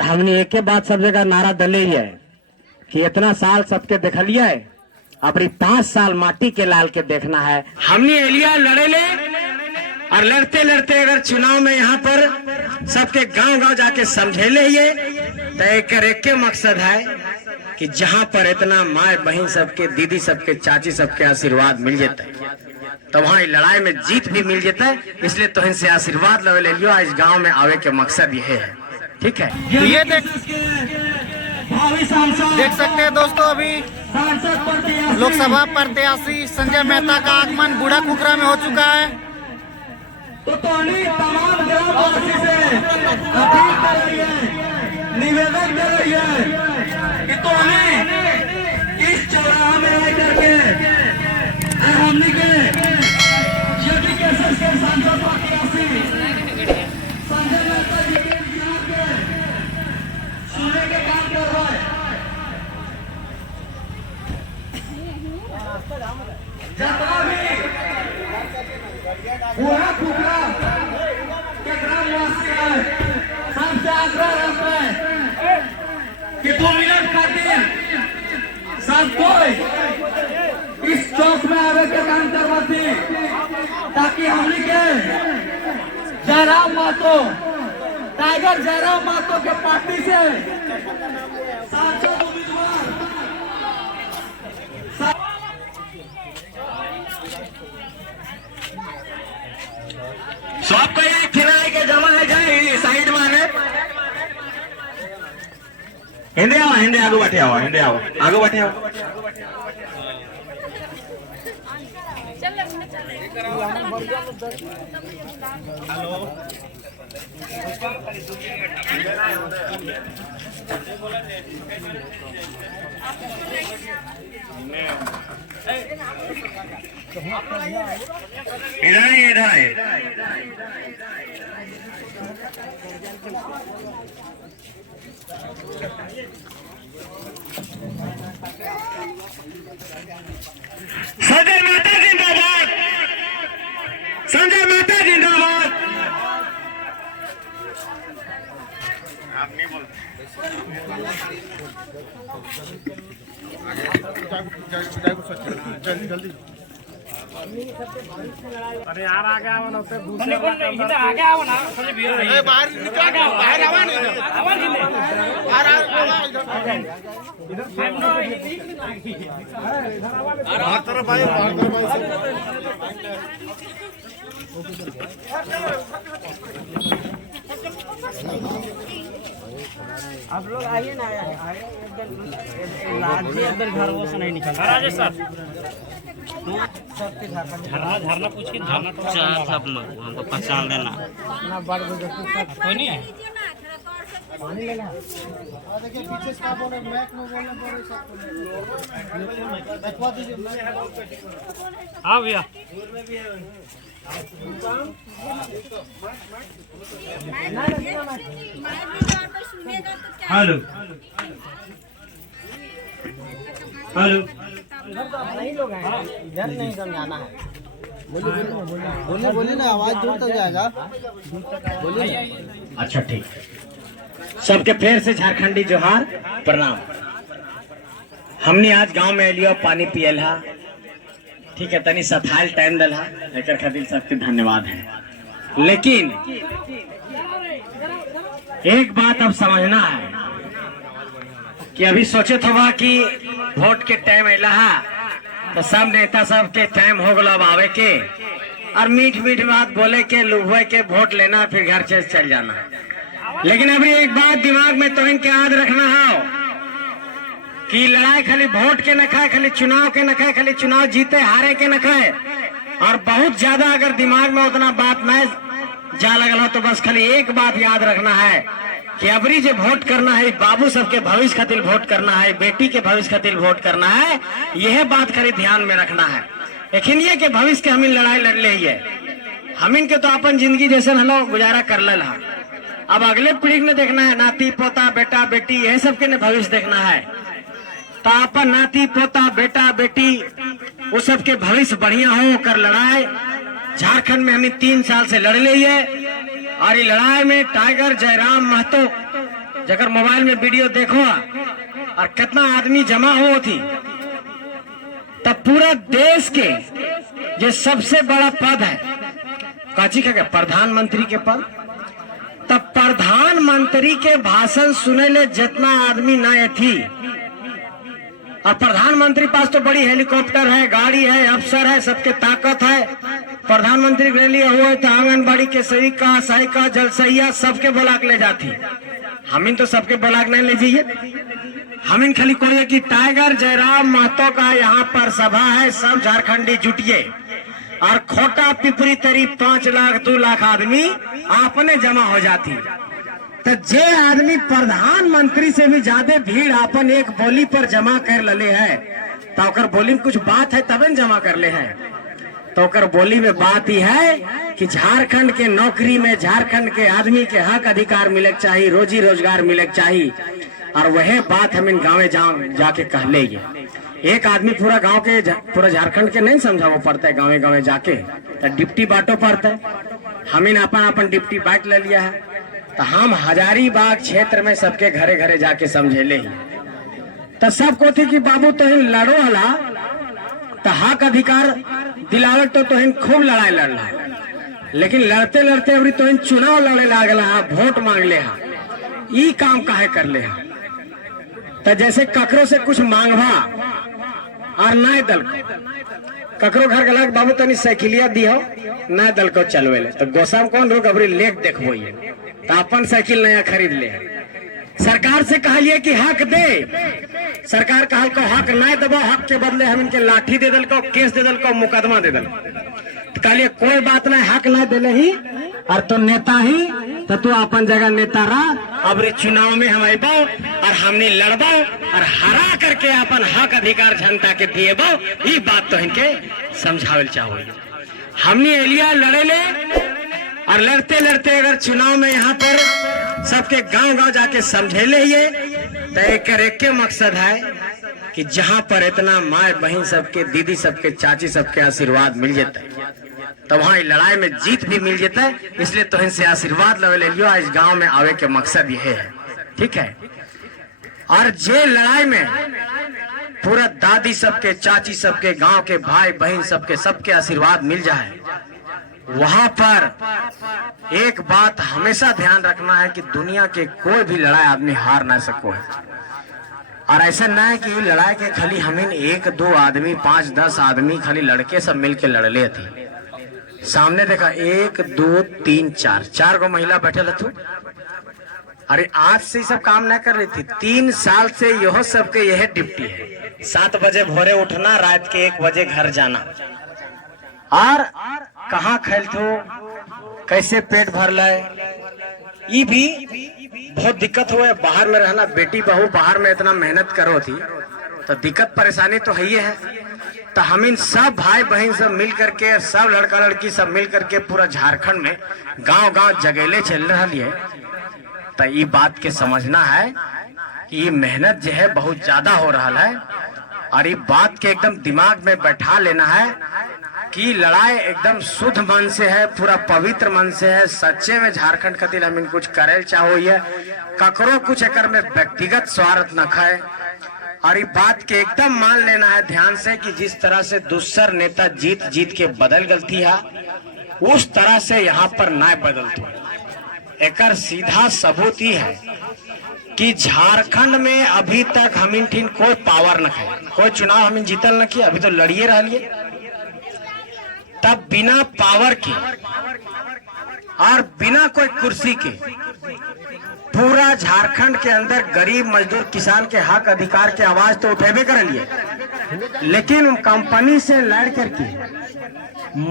और हमने एक के बाद सब जगह नारा दले ही है कि इतना साल सबके देख लिया है, अपनी 5 साल माटी के लाल के देखना है। हमने एलिया लड़े ले और लड़ते लड़ते अगर चुनाव में यहाँ पर सबके गांव-गांव जाके समझेले ही तो एक के मकसद है कि जहाँ पर इतना माए बहन सबके, दीदी सबके, चाची सबके आशीर्वाद मिल जाता है तो वहाँ लड़ाई में जीत भी मिल जाता है। इसलिए तो इनसे आशीर्वाद ले लियो। आज गांव में आवे के मकसद ये है। ठीक है, ये देख सकते हैं दोस्तों, अभी लोकसभा प्रत्याशी संजय मेहता का आगमन बूढ़ा कुकरा में हो चुका है। तो तमाम ग्रामवासी से अपील कर रही है, निवेदन कर रही है कि इस चौराहा में आकर के हमने के यदि केसर के सांसद प्रत्याशी संजय मेहता जी के विचार के सुनने के काम कर रहा है। जितना भी बूढ़ा कुकरा के ग्रामवासी है, सबसे आग्रह रहता है कि 2 मिनट खातिर सब कोई इस चौक में आवे के काम करवाती, ताकि हमने के जयराम महतो, टाइगर जयराम महतो के पार्टी से सांसद उम्मीदवार सबको ये खिलाए के जमा है जाए साइड में आने हिंदे आगू बैठे आओ, आगू बैठे आओ। इधर है संजय मेहता जिंदाबाद, संजय मेहता जिंदाबाद। आप नहीं बोलते जल्दी अरे यार आ गया ना, फिर दूसरे आ गया हो ना, बाहर निकल, बाहर आवा नहीं, आवा नहीं, बाहर हर तरफ भाई, हर तरफ आप लोग आइए ना, इधर घर वो से नहीं निकल राजेश सर। झरना पूछ के झरना तो हमको पहचान लेना कोई नहीं है। पानी लेना देखिए पीछे स्टाफ बोल रहे, मैक में बोलने पड़े सबको देखवा दीजिए। हाँ भैया हेलो हेलो, नहीं लोग हैं इधर, नहीं समझाना है। बोलिए ना, आवाज दूर तक जाएगा, बोलिए। अच्छा ठीक, सबके फिर से झारखंडी जोहार प्रणाम। हमने आज गांव में लिया पानी पियला, ठीक है, तनी सथाल टाइम दला एक खातिर सबके धन्यवाद है। लेकिन एक बात अब समझना है कि अभी सोचे था कि वोट के टाइम अला तो सब नेता सब के टाइम हो गया अब आवे के और मीठ मीठ बात बोले के, लुभे के, वोट लेना फिर घर से चल जाना। लेकिन अभी एक बात दिमाग में तो इनके याद रखना है कि लड़ाई खाली वोट के न खाए, खाली चुनाव के न खाए, खाली चुनाव जीते हारे के न खाए। और बहुत ज्यादा अगर दिमाग में उतना बात न जा लगल हो तो बस खाली एक बात याद रखना है कि अबरी जो वोट करना है, बाबू सबके भविष्य खातिर वोट करना है, बेटी के भविष्य खातिर वोट करना है। यह बात खाली ध्यान में रखना है। लेकिन ये के भविष्य के हमें लड़ाई लड़ ले है, हम इनके तो अपन जिंदगी जैसे हलो गुजारा कर ले। अब अगले पीढ़ी ने देखना है, नाती पोता बेटा बेटी यह सबके ने भविष्य देखना है। तो अपन नाती पोता बेटा बेटी वो सबके भविष्य बढ़िया हो कर लड़ाई झारखंड में हमें 3 साल से लड़ ली है। और ये लड़ाई में टाइगर जयराम महतो जगह मोबाइल में वीडियो देखो और कितना आदमी जमा हो थी, तब पूरा देश के जो सबसे बड़ा पद है काची का प्रधानमंत्री के पद, तब प्रधानमंत्री के भाषण सुने ले जितना आदमी न थी, और प्रधानमंत्री पास तो बड़ी हेलीकॉप्टर है, गाड़ी है, अफसर है, सबके ताकत है। प्रधानमंत्री के लिए हुए तो आंगनबाड़ी के सेविका, सहायिका, जलसहिया सबके बुला के ले जाती। हमिन तो सबके बुला के नहीं ले जाइए, हमिन खाली कोई कि टाइगर जयराम महतो का यहाँ पर सभा है, सब झारखंडी जुटिए, और खोटा पिपरी तरी 5 लाख 2 लाख आदमी आपने जमा हो जाती। तो जे आदमी प्रधानमंत्री से भी ज्यादा भीड़ अपन एक बोली पर जमा कर ले है, तो ओकर बोली में कुछ बात है तब जमा कर ले है। तो ओकर बोली में बात ही है कि झारखंड के नौकरी में झारखंड के आदमी के हक अधिकार मिले चाहिए, रोजी रोजगार मिले चाहिए, और वह बात हम इन गाँव जाके कह ले। एक आदमी पूरा गांव के पूरा झारखंड के नहीं समझावो पड़ता है, गाँव गाँव जाके तो डिप्टी बांटो पड़ता है। हम इन अपन डिप्टी बांट ले लिया है, तो हम हजारीबाग क्षेत्र में सबके घरे घरे जाके समझेले ही। तो सबको थी कि बाबू तो इन लड़ो हला, तो हक अधिकार दिलावे तो इन खूब लड़ाई लड़ला, लेकिन लड़ते लड़ते अभी तो इन चुनाव लड़े लागला, वोट मांग ले, ई काम काहे कर ले। तो जैसे ककरो से कुछ मांगवा और नए दल ककरो घर गला बाबू तनी साइकिलिया दियो, नए दल को चलवे ले, तो गोसाम कौन रोक अबरी लेट देखबो, तो अपन साइकिल नया खरीद ले। सरकार से कहलिए कि हक दे, सरकार कहल को हक नहीं देबो, हक के बदले हम इनके लाठी दे दल को, केस दे दल को, मुकदमा दे दल। तो कहलिए कोई बात नहीं, हक नहीं देले ही और तो नेता ही, तो तू अपन जगह नेता रहा, अब चुनाव में हम आबो और हमने लड़बो और हरा करके अपन हक अधिकार जनता के दिएबो। ये बात तो इनके समझावल चाहो। हमने एलिया लड़े ले, और लड़ते लड़ते अगर चुनाव में यहाँ पर सबके गांव गांव जाके समझेले ही, तो एक के मकसद है कि जहाँ पर इतना माए बहन सबके, दीदी सबके, चाची सबके आशीर्वाद मिल जाता है, तो वहाँ लड़ाई में जीत भी मिल जाता है। इसलिए तो इनसे आशीर्वाद ले लियो, आज गांव में आवे के मकसद यह है, ठीक है। और जे लड़ाई में पूरा दादी सबके, चाची सबके, गांव के भाई बहन सबके आशीर्वाद मिल जाए, वहां पर एक बात हमेशा ध्यान रखना है कि दुनिया के कोई भी लड़ाई आदमी हार ना सको है। और ऐसा ना है कि लड़ाई के खाली हमें 1-2 आदमी, 5-10 आदमी खाली लड़के सब मिलके लड़ले थी। सामने देखा 1 2 3 4 गो महिला बैठे थी। अरे आज से सब काम नहीं कर रही थी, 3 साल से यह सबके यह ड्यूटी है। 7 बजे भोरे उठना, रात के 1 बजे घर जाना, और कहाँ खेल थो, कैसे पेट भर लाए, ये भी बहुत दिक्कत हुआ है। बाहर में रहना, बेटी बहू बाहर में इतना मेहनत करो थी, तो दिक्कत परेशानी तो है ही है। तो हम इन सब भाई बहन सब मिल करके, सब लड़का लड़की सब मिल करके पूरा झारखंड में गांव गांव जगेले चल रहा है। तो ये बात के समझना है कि ये मेहनत जो है बहुत ज्यादा हो रहा है, और ये बात के एकदम दिमाग में बैठा लेना है कि लड़ाई एकदम शुद्ध मन से है, पूरा पवित्र मन से है। सच्चे में झारखंड खातिर हम कुछ करे चाहो, ये ककरो कुछ एकर में व्यक्तिगत स्वार्थ न खाए। और ये बात के एकदम मान लेना है ध्यान से कि जिस तरह से दूसर नेता जीत जीत के बदल गलती है, उस तरह से यहाँ पर ना बदलती। एकर सीधा सबूत ही है कि झारखंड में अभी तक हमिन ठिन कोई पावर न है, कोई चुनाव हमिन जीतल न किया, अभी तो लड़िए रह लिए। तब बिना पावर के और बिना कोई कुर्सी के पूरा झारखंड के अंदर गरीब मजदूर किसान के हक अधिकार के आवाज तो उठेबे कर लिए, लेकिन कंपनी से लड़ करके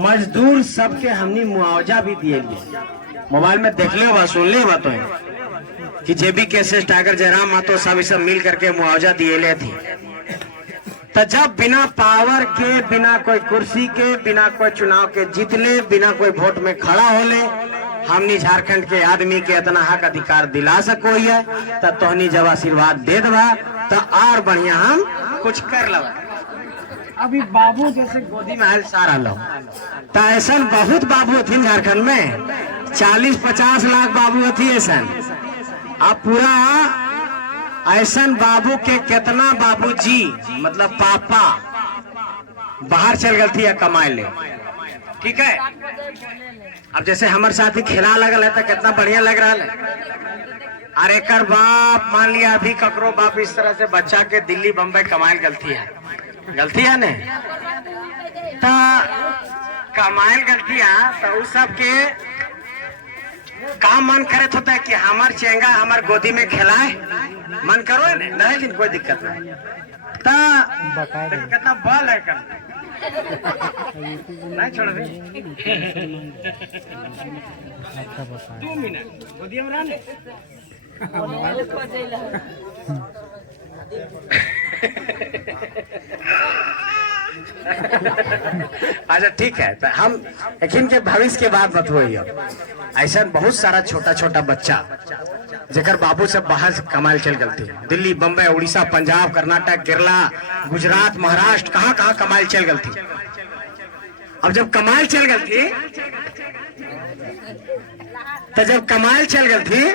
मजदूर सबके हमने मुआवजा भी दिए लिए। मोबाइल में देख ले बा, सुन ले बात है कि जेबी केसेस, टाइगर जयराम महतो सब मिल करके मुआवजा दिए ले थे। तो जब बिना पावर के, बिना कोई कुर्सी के, बिना कोई चुनाव के जीत ले, बिना कोई वोट में खड़ा हो ले, हमनी झारखंड के आदमी के इतना हक अधिकार दिला सको है, तो तोहनी जब आशीर्वाद दे दबा तो और बढ़िया हम कुछ कर लगा। अभी बाबू जैसे गोदी में आयल सारा लो, तो ऐसा बहुत बाबू थी झारखंड में, 40-50 लाख बाबू थी ऐसा। अब पूरा ऐसन बाबू के कितना बाबूजी मतलब पापा बाहर चल गई थी या कमाए ले, ठीक है। अब जैसे हमारे साथ ही खेला लगल है तो कितना बढ़िया लग रहा है। अरे कर बाप मान लिया अभी ककरो बाप इस तरह से बच्चा के दिल्ली बम्बई कमाए गलती है ने तो कमाए गलती है तो उस सब के काम मन करे होता है कि हमार चेंगा हमार गोदी में खिलाए, मन करो नहीं लेकिन कोई दिक्कत नहीं। तो कितना बल है कर नहीं छोड़ दे 2 मिनट गोदी में रहने अच्छा ठीक है। तो हम लेकिन के भविष्य के बात मत होई। ऐसा बहुत सारा छोटा छोटा बच्चा जेकर बाबू से बाहर से कमाल चल गलती, दिल्ली बम्बई उड़ीसा पंजाब कर्नाटक केरला गुजरात महाराष्ट्र कहाँ कहाँ कमाल चल गलती। अब जब कमाल चल गलती तो जब कमाल चल गलती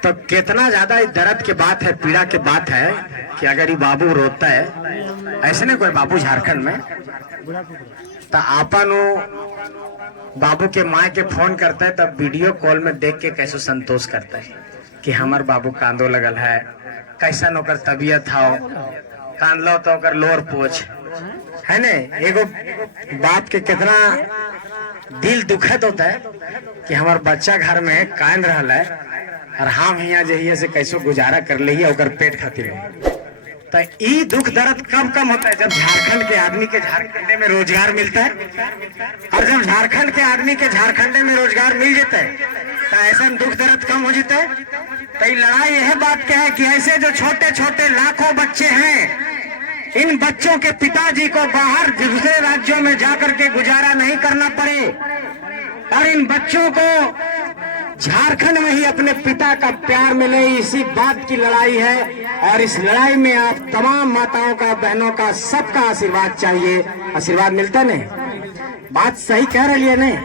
तो कितना ज्यादा दर्द की बात है, पीड़ा की बात है कि अगर ये बाबू रोता है ऐसे नहीं कोई बाबू झारखंड में तो आपन बाबू के माँ के फोन करता है तब वीडियो कॉल में देख के कैसे संतोष करता है कि हमार बाबू कांदो लगल है, कैसा नौकर तबीयत हो, कांदलो तो कर लोर पोछ है ने। एगो बाप के कितना दिल दुखद होता है कि हमार बच्चा घर में कांद रहा है और हम यहाँ जहिए से कैसे गुजारा कर ली और पेट खातिर। तो ये दुख दर्द कब कम होता है जब झारखंड के आदमी के झारखंड में रोजगार मिलता है, और जब झारखंड के आदमी के झारखंड में रोजगार मिल जाता है तो ऐसा दुख दर्द कम हो जाता है। तो ये लड़ाई यह बात क्या है कि ऐसे जो छोटे छोटे लाखों बच्चे हैं, इन बच्चों के पिताजी को बाहर दूसरे राज्यों में जाकर के गुजारा नहीं करना पड़े और इन बच्चों को झारखंड में ही अपने पिता का प्यार मिले, इसी बात की लड़ाई है। और इस लड़ाई में आप तमाम माताओं का, बहनों का, सबका आशीर्वाद चाहिए। आशीर्वाद मिलता नहीं, बात सही कह रही है नहीं।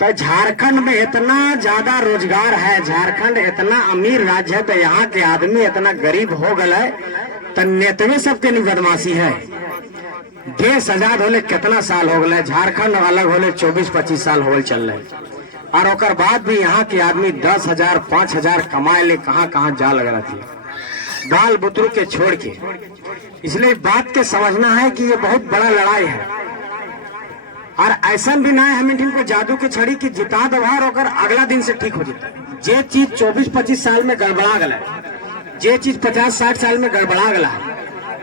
तो झारखंड में इतना ज्यादा रोजगार है, झारखंड इतना अमीर राज्य है, तो यहाँ के आदमी इतना गरीब हो गए तो नेतवे सबके नहीं बदमाशी है। देश आजाद होले कितना साल हो गए, झारखंड अलग होले 24-25 साल हो चल रहे, और ओकर बाद भी यहाँ के आदमी 10,000 5,000 कमाए ले कहाँ कहाँ जा लग रहा थी बाल बुतरू के छोड़ के। इसलिए बात के समझना है कि ये बहुत बड़ा लड़ाई है और ऐसा भी ना है हम इनको जादू के छड़ी की जिता दबार होकर अगला दिन से ठीक हो जाता है। जे चीज 24-25 साल में गड़बड़ा गला, जे चीज 50-60 साल में गड़बड़ा गला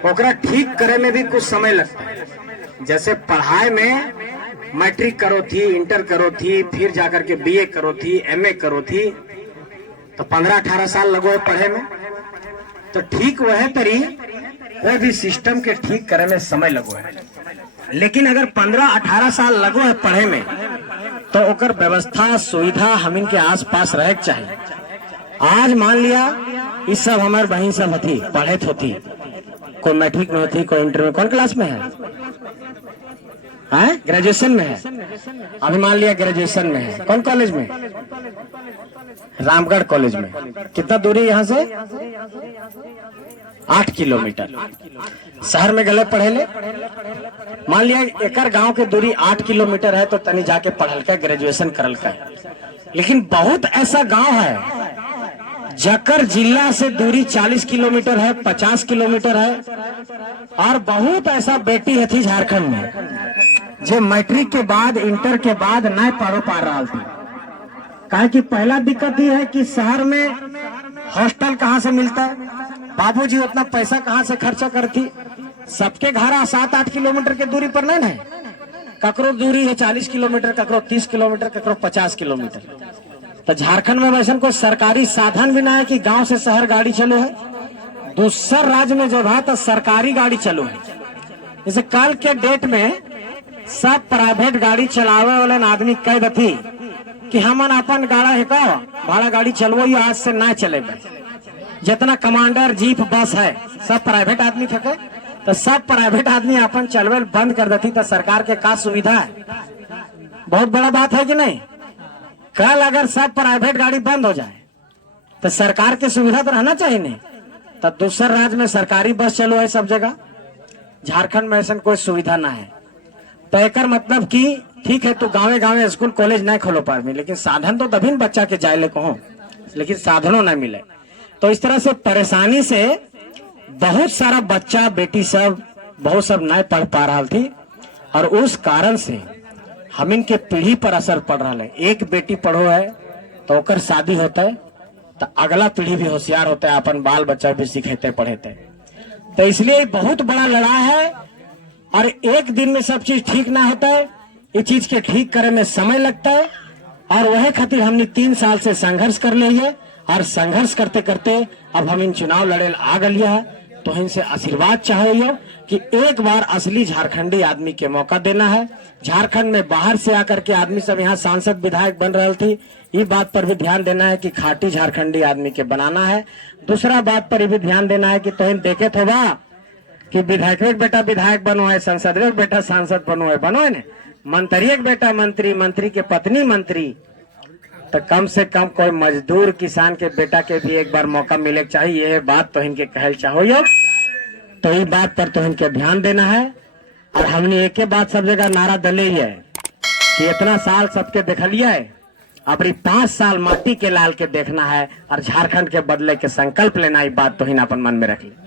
ओकरा ठीक करे में भी कुछ समय लगता है। जैसे पढ़ाई में मैट्रिक करो थी, इंटर करो थी, फिर जाकर के बीए करो थी, एमए करो थी, तो 15-18 साल लगो पढ़े में। तो ठीक वह तरी कोई भी सिस्टम के ठीक करे में समय लगो है, लेकिन अगर 15-18 साल लगो है पढ़े में तो ओकर व्यवस्था सुविधा हम इनके आसपास रहे चाहिए। आज मान लिया इस सब हमारे बहन सब हथी पढ़े होती, कोई मैट्रिक में होती, कोई इंटर में, कौन क्लास में है ग्रेजुएशन में है। अभी मान लिया ग्रेजुएशन में है, कौन कॉलेज में? रामगढ़ कॉलेज में। कितना दूरी यहाँ से? 8 किलोमीटर। शहर में गले पढ़े ले, मान लिया एकर गांव के दूरी 8 किलोमीटर है तो तनी जाके पढ़ल का ग्रेजुएशन करल का। लेकिन बहुत ऐसा गांव है जकर जिला से दूरी 40 किलोमीटर है, 50 किलोमीटर है, और बहुत ऐसा बेटी है थी झारखंड में जो मैट्रिक के बाद, इंटर के बाद नहीं पढ़ो पा रहा थी। कहे कि पहला दिक्कत ये है कि शहर में हॉस्टल कहाँ से मिलता है, बाबूजी उतना पैसा कहाँ से खर्चा करती। सबके घर 7-8 किलोमीटर के दूरी पर नहीं है, ककरो दूरी है 40 किलोमीटर, ककरो 30 किलोमीटर, ककरो 50 किलोमीटर। तो झारखंड में वैसे कोई सरकारी साधन भी ना है कि गांव से शहर गाड़ी चलो है। दूसर राज्य में जब है तो सरकारी गाड़ी चलो है। जैसे कल के डेट में सब प्राइवेट गाड़ी चलावे वाले आदमी कह दथी कि हमन अपन गाड़ा है का भाड़ा गाड़ी चलवो, आज से ना चले। जितना कमांडर जीप बस है सब प्राइवेट आदमी थके, तो सब प्राइवेट आदमी अपन चलवे बंद कर देती। तो सरकार के का सुविधा है, बहुत बड़ा बात है कि नहीं। कल अगर सब प्राइवेट गाड़ी बंद हो जाए तो सरकार की सुविधा तो रहना चाहिए नहीं, तो दूसरे राज्य में सरकारी बस चलो है सब जगह, झारखंड में ऐसा कोई सुविधा ना है। तो एक मतलब कि ठीक है तू गाँव गाँव स्कूल कॉलेज नहीं खोलो पार, लेकिन साधन तो तभी बच्चा के जाए ले कहो, लेकिन साधनों न मिले। तो इस तरह से परेशानी से बहुत सारा बच्चा बेटी सब बहुत सब नहीं पढ़ पा रहा थी, और उस कारण से हम इनके पीढ़ी पर असर पड़ रहा है। एक बेटी पढ़ो है तो ओकर शादी होता है तो अगला पीढ़ी भी होशियार होता है, अपन बाल बच्चा भी सिखेते पढ़ेते। तो इसलिए बहुत बड़ा लड़ाई है, और एक दिन में सब चीज ठीक ना होता है, ये चीज के ठीक करे में समय लगता है। और वह खातिर हमने 3 साल से संघर्ष कर लिया है, और संघर्ष करते करते अब हम इन चुनाव लड़े आ गलिया है। तो इनसे आशीर्वाद चाहिए कि एक बार असली झारखंडी आदमी के मौका देना है। झारखंड में बाहर से आकर के आदमी सब यहाँ सांसद विधायक बन रहे थे, ये बात पर भी ध्यान देना है कि खाटी झारखंडी आदमी के बनाना है। दूसरा बात पर भी ध्यान देना है कि तुम देखे थे बा कि विधायक बेटा विधायक बनो है, संसद बेटा सांसद बनो है ने, मंत्री बेटा मंत्री, मंत्री के पत्नी मंत्री। तो कम से कम कोई मजदूर किसान के बेटा के भी एक बार मौका मिले चाहिए। ये बात तो इनके कहल चाहो, तो ये बात पर तो इनके ध्यान देना है। और हमने एक बात सब जगह नारा दले ही है कि इतना साल सबके देखलिए है, अपनी 5 साल माटी के लाल के देखना है, और झारखंड के बदले के संकल्प लेना। ये बात तो ही अपन मन में रख ले।